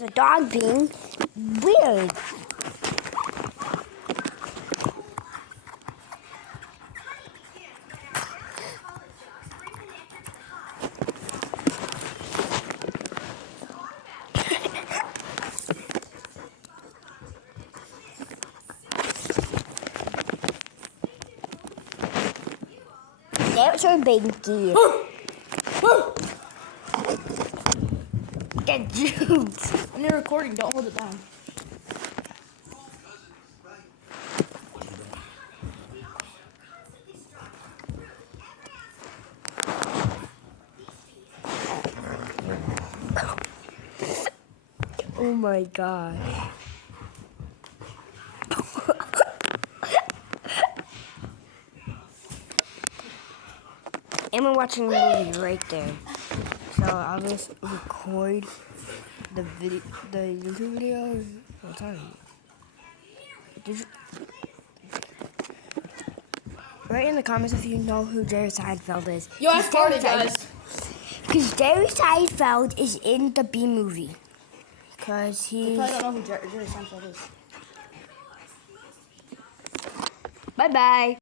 Is a dog being weird? There's our binky. Get jukes. When you're recording, don't hold it down. Oh my gosh. And we're watching a movie right there. So I'll just record the YouTube video. I'll tell you. Write in the comments if you know who Jerry Seinfeld is. Yo, I farted, guys. Because Jerry Seinfeld is in the B movie. Because You he's... probably don't know who Jerry Seinfeld is. Bye-bye.